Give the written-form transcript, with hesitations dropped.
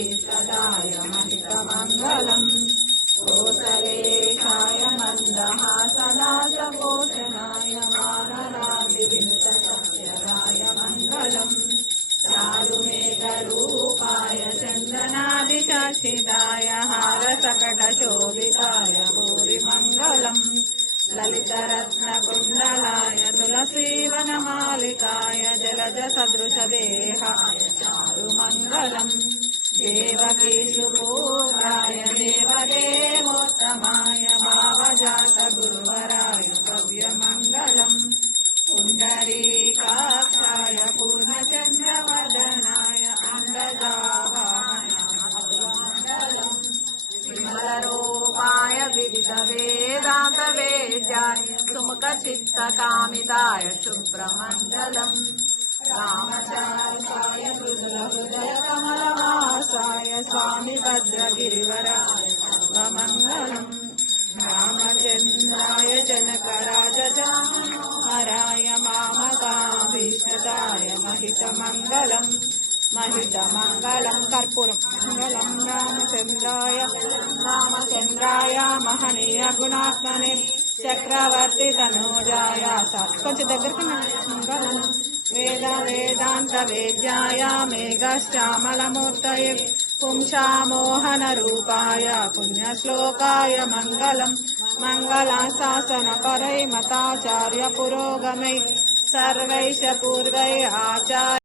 भीष्टदाय महितमङ्गलम् कोसलेशाय मन्दहासनाय पोषणाय वानरादिविनुतसत्यराय मङ्गलम् चारुमेघरूपाय चन्दनादिशासिताय हारसकटशोभिताय भूरिमङ्गलम् ललितरत्नकुण्डलाय तुलसीवनमालिकाय जलजसदृशदेहाय चारुमङ्गलम् देवकीसुपूर्णाय देवदेवोत्तमाय भावजातगुरुवराय भव्यमङ्गलम् पुण्डरीकाक्षाय पूर्णचन्द्रवदनाय अण्डजावाहनाय विमलरूपाय विदितवेदान्तवेद्याय सुमुखचित्तकामिताय शुभ्रमण्डलम् रामचार्याय मृदुलहृदयकमलवासाय स्वामिभद्रगिरिवराय सर्वमङ्गलम् रामचन्द्राय जनकराजचामराय मामकाभीष्टदाय महितमङ्गलम् कर्पूरं मङ्गलं रामचन्द्राय महनीय गुणात्मने चक्रवर्ती तनूजाय కొంచెం దగ్గరికి మంగళం వేదాంత వేద్యాయ మేఘశ్యామలమూర్తయే పుంసామోహన రూపాయ పుణ్యశ్లోకాయ మంగళం మంగళాశాసన పరై మతాచార్య పురోగమై సర్వైష పూర్వై ఆచార్య